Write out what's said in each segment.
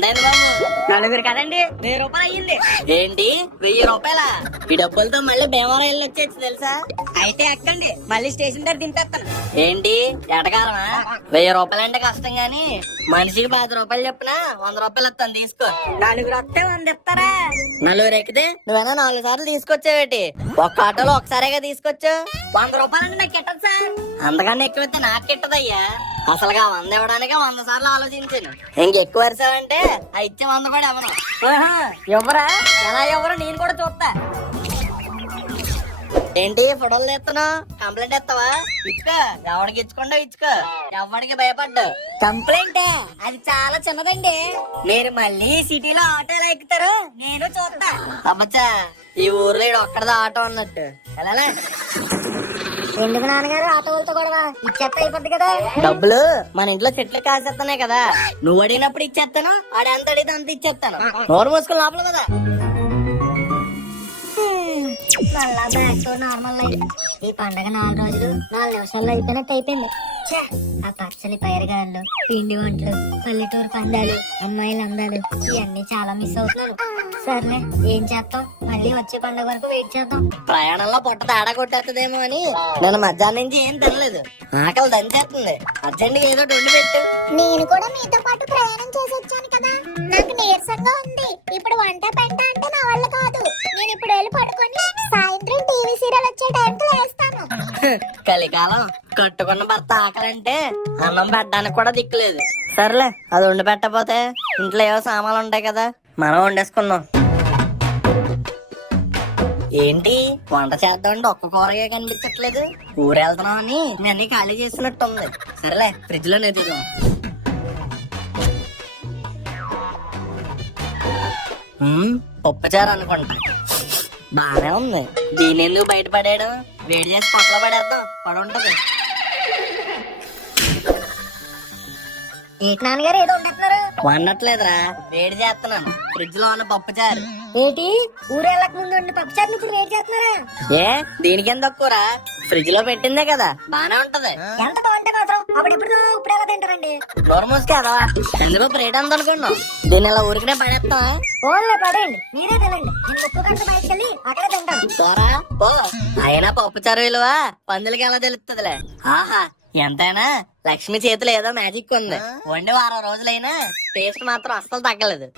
బాబు. నలుగురు కదండి? వెయ్యి రూపాయలు అయ్యింది. ఏంటి? వెయ్యి రూపాయల? ఈ డబ్బులతో మళ్ళీ భీమవరం వెళ్ళి వచ్చేసి తెలుసా? అయితే ఎక్కండి. మళ్ళీ స్టేషన్ దగ్గర దింపేస్తాను. ఏంటి? ఎటకారమా? వెయ్యి రూపాయలు అంటే కష్టం గాని మనిషికి పది రూపాయలు చెప్పిన వంద రూపాయలు ఇస్తాను తీసుకో. నలుగురు వస్తే వంద ఇస్తారా? నలుగురు ఎక్కితే నువ్వేనా నాలుగు సార్లు తీసుకొచ్చావేటి? ఒక్క ఆటోలో ఒకసారిగా తీసుకొచ్చు? వంద రూపాయలు అంటే నాకు కిట్టదు సార్. అంతకన్నా ఎక్కువైతే నాకు కిట్టదయ్యా. అసలుగా వంద ఇవ్వడానికి వంద సార్లు ఆలోచించాను. ఇంకెక్కువ వరిసావంటే ఆ ఇచ్చే వంద కూడా ఆహా, ఎవరా ఎలా ఎవరు నేను కూడా చూస్తా. ఏంటి ఫోటోలు తీస్తున్నావు కంప్లైంట్ ఇస్తావా? ఇచ్చుకో. ఎవడికి ఇచ్చుకుంటా ఇచ్చుకో. ఎవడికి భయపడ్డు. కంప్లైంట్ అది చాలా చిన్నదండి. మీరు మళ్ళీ సిటీలో ఆటోలు ఎక్కుతారు. నేను చూస్తా. అబ్బచ్చా ఈ ఊర్లో ఒక్కడదా ఆటో అన్నట్టు. ఎలా ఎందుకు నాన్నగారు? ఆటో వాళ్ళతో కూడా ఇచ్చేస్తా అయిపోద్ది కదా. డబ్బులు మన ఇంట్లో చెట్లు కాసేస్తున్నాయి కదా. నువ్వు అడిగినప్పుడు ఇచ్చేస్తాను ఆడు ఎంత అడిగితే అంత ఇచ్చేస్తాను. నోరు మూసుకుని లోపల కదా మళ్ళా బ్యాక్ టు నార్మల్ లైఫ్ ఈ పండగ నాలుగు రోజులు నాలుగు నిమిషాల్లో అయిపోయినట్టు అయిపోయింది. ఛే, ఆ పచ్చని పైరగాళ్ళు పిండి వంటలు పల్లెటూరు పందాలు అమ్మాయిల అందాలు ఇవన్నీ చాలా మిస్ అవుతున్నాను సర్లే ఏం చేస్తాం? మళ్ళీ వచ్చే పండగ వరకు వెయిట్ చేద్దాం. ప్రయాణంలో పొట్ట తేడా కొట్టేస్తుందేమో అని. నేను మధ్యాహ్నం నుంచి ఏం తినలేదు. ఆకలి దంచేస్తుంది. అర్జెంట్ ఏదో వండి పెట్టు. నేను కూడా మీతో పాటు ప్రయాణం చేసి వచ్చాను కదా. నాకు నీరసంగా ఉంది. ఇప్పుడు వంట పెంట అంటే నా వల్ల కాదు. నేను ఇప్పుడు వెళ్ళి పడుకొని సాయంత్రం టీవీ సీరియల్ వచ్చే టైంకి లేస్తాను. కలికాలం కట్టుకున్న భర్త ఆకలంటే అన్నం పెట్టడానికి కూడా దిక్కులేదు. సర్లే అది వండి పెట్టకపోతే ఇంట్లో ఏవో సామాన్లు ఉంటాయి కదా. మనం వండేసుకుందాం. ఏంటి? వంట చేద్దామంటే ఒక్క కూరగా కనిపించట్లేదు. ఊరెళ్తున్నాం అని మీ అన్ని ఖాళీ చేసినట్టు ఉంది సరేలే ఫ్రిడ్జ్లో నెత్తుదాం పప్పుచారు అనుకుంటా. బానే ఉంది. దీని ఎందుకు బయట పడేయడం వేడి చేసి పక్కన పడేద్దాం. పడుంటది. ఏంటి నాన్నగారు ఏదో వండట్లేదురా. వేడి చేస్తున్నాను. ఫ్రిడ్జ్లో ఉన్న పప్పుచారు. ఏంటి? ఊరేళ్ళకి ముందు ఉండి పప్పు చాట్ని ఇప్పుడు వెయిట్ చేస్తున్నారా? ఏ? దీనికి ఎంత తక్కువరా ఫ్రిడ్జ్లో పెట్టిందే కదా. బానే ఉంటది. ఎంత బాగుంటే మాత్రం అప్పుడు ఇప్పుడు ఇప్పుడు ఎలా తింటారండి? నోరు మూసుకేదా ఎందుకు రేట్ ఎంత అనుకున్నావు. దీన్ని ఇలా ఊరికనే పడేస్తావా? ఓన్లే పడేయండి. మీరే తినండి. నేను ముక్కు గంట బయటకు వెళ్ళి అక్కడే తింటాను. పోరా పో. అయినా పప్పుచారు విలువ పందులకి ఎలా తెలుస్తుందిలే ఆహా ఎంతైనా లక్ష్మి చేతిలో ఏదో మ్యాజిక్ ఉంది. వండి వారం రోజులైనా టేస్ట్ మాత్రం అస్సలు తగ్గలేదు.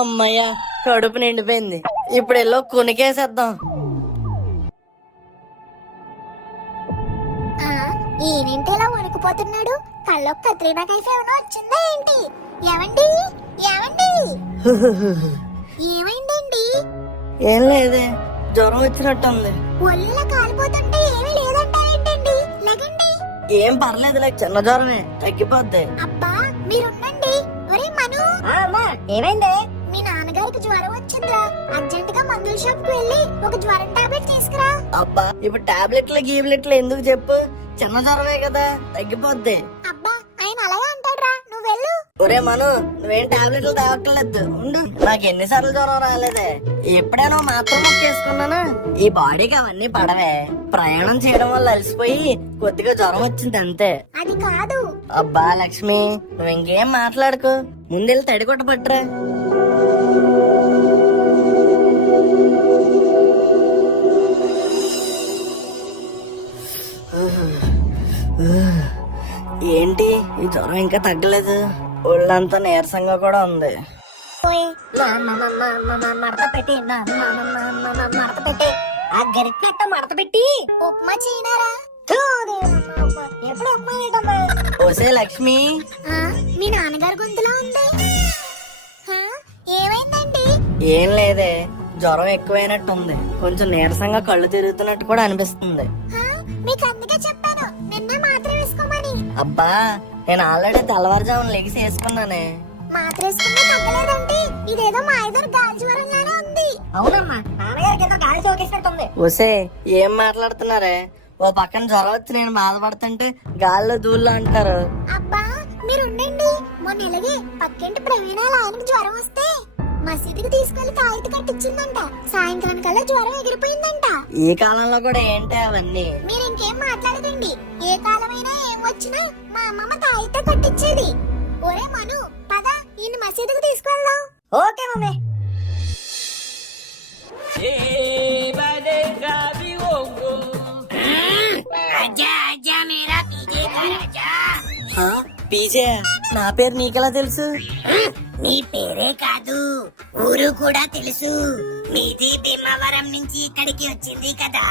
అమ్మయ్య కడుపు నిండిపోయింది. ఇప్పుడు ఎల్లో కొనికేసేద్దాం. ఆ, ఈయనేంటి ఇలా వణికిపోతున్నాడు? కళ్ళొక్క కత్రీనా కైఫ్ ఏమైనా వచ్చిందా ఏంటి? ఏమండి? ఏమండి? ఏమైందండి? ఏం లేదే జ్వరం వచ్చినట్టుంది. ఒళ్ళ కాలిపోతుంటే ఏమీ లేదంటారేంటండి లగండి. ఏం పర్లేదులే చిన్న జ్వరమే తగ్గిపోద్ది. అబ్బా మీరుండండి. ఒరే మను. ఏమైంది? నాన్నగారికి జ్వరం వచ్చిందిరా. అర్జెంట్గా మందుల షాప్కి వెళ్ళి ఒక జ్వరం టాబ్లెట్ తీసుకురా. అబ్బా ఇప్పుడు టాబ్లెట్లు గీబ్లెట్లు ఎందుకు చెప్పు? చిన్న జ్వరమే కదా తగ్గిపోద్ది. అబ్బా ఆయన అలాగే అంటాడ్రా. నువ్వు వెళ్ళు. ఒరే మను నువ్వేం టాబ్లెట్లు తాగట్లేదు ఉండు నాకు ఎన్నిసార్లు జ్వరం రాలేదే. ఎప్పుడైనా మాత్రం మొక్కేసుకున్నానా ఈ బాడీకి అవన్నీ పడవే. ప్రయాణం చేయడం వల్ల అలసిపోయి కొద్దిగా జ్వరం వచ్చింది అంతే. అది కాదు. అబ్బా లక్ష్మి నువ్వు ఇంకేం మాట్లాడుకో? ముందెళ్ళి తడికొట్ట పట్టురా ఏంటి ఈ జ్వరం ఇంకా తగ్గలేదు ఒళ్ళంతా నీరసంగా కూడా ఉంది మడత పెట్టి మడత ఆ మడత ఉప్మా ఎప్పుడు ఏంటమ్మా ఓసే లక్ష్మి మీ నాన్నగారి గొంతులో ఉంది ఏమైందండి ఏం లేదే జ్వరం ఎక్కువైనట్టుంది కొంచెం నీరసంగా కళ్ళు తిరుగుతున్నట్టు కూడా అనిపిస్తుంది మీకు అందుకే చెప్పాను. నిన్న మాత్రం వేసుకోమని. అబ్బా నేను ఆల్రెడీ తెల్లవారుజామున లెగిసి వేసుకున్నానే. మాత్ర ఇదేదో మా గాలి జ్వరంలానే ఉంది. అవునమ్మా నాన్నగారికి ఏదో గాలి సోకేసినట్టుంది ఒసే ఏం మాట్లాడుతున్నారే? ఓ పక్కన జ్వరం వచ్చి నేను బాధపడుతుంటే గాల్లో దూళ్ళు అంటారు. అబ్బా మీరు ఉండండి మొన్న ఇలాగే పక్కింటి ప్రవీణ ఆయనకి జ్వరం వస్తే మసీదుకి తీసుకెళ్ళి తాయితీ కట్టించిందంట. సాయంత్రానికల్లా జ్వరం ఎగిరిపోయిందంట ఈ కాలంలో కూడా ఏంటి అవన్నీ? మీరు ఇంకేం మాట్లాడదండి ఏ కాలమైనా ఏం వచ్చినా మా అమ్మమ్మ తాయితో కట్టించేది ఒరే మను పద ఈయన మసీదుకు తీసుకెళ్దాం ఓకే మమ్మీ. పీజే నా పేరు నీకెలా తెలుసు? నీ పేరే కాదు. ఊరు కూడా తెలుసు. మీది భీమవరం నుంచి ఇక్కడికి వచ్చింది కదా.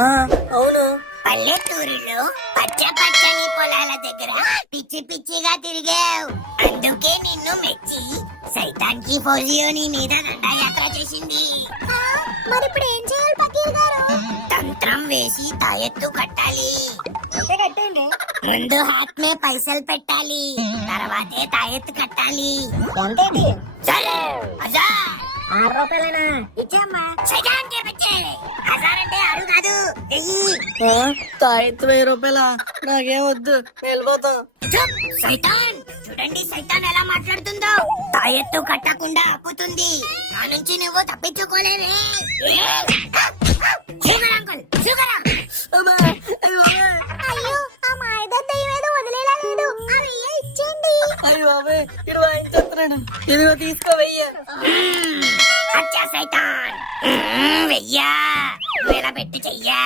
ఆ, అవును. పల్లెటూరులో పచ్చ పచ్చని పొలాల దగ్గర పిచ్చి పిచ్చిగా తిరిగావు. అందుకే నిన్ను మెచ్చి సైతాన్కి ఫోజియో నీ మీద దండయాత్ర చేసింది. ఆ, మరి ఇప్పుడు ఏం చేయాలి గారు? తంత్రం వేసి తాయెత్తు కట్టాలి. కట్టేయండి ముందు హాత్ మే పైసలు పెట్టాలి. తర్వాతే తాయెత్తు కట్టాలి. సరే ఆరు రూపాయలైనా? ఇచ్చేమ్మా హజార్ అంటే కాదు. వెయ్యి. తాయెత్తు వెయ్యి రూపాయల? నాకేం వద్దు. వెళ్ళిపోతాం. సైతాన్! చూడండి సైతాన్ ఎలా మాట్లాడుతుందో. తాయెత్తు కట్టకుండా ఆపుతుంది. ఆ నుంచి నువ్వు తప్పించుకోలేవే. షుగర్ అంకుల్ షుగర్ అయ్యో బాబోయ్, ఇటు వాయించేస్తున్నాడు ఇదిగో తీసుకో వెయ్యి. అచ్చా సైతాన్. మ్మ్, వెయ్యా. నువ్వు ఎలా పెట్టి చెయ్యా.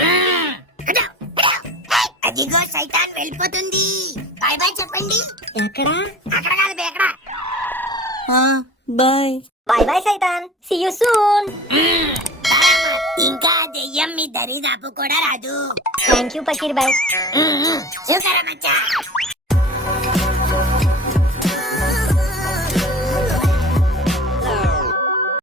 మ్మ్, అదో, అదో. ఏయ్, అదిగో సైతాన్ వెళ్ళిపోతుంది. బాయ్ బాయ్ చెప్పండి. ఎక్కడా? అక్కడ కాదు ఆ, బాయ్. బాయ్ బాయ్ సైతాన్. సీ యు సూన్ ఇంకా దెయ్యం మీ దరిదాపు కూడా రాదు. థ్యాంక్ యూ పకీర్ బాయ్. చూసారా మచ్చా?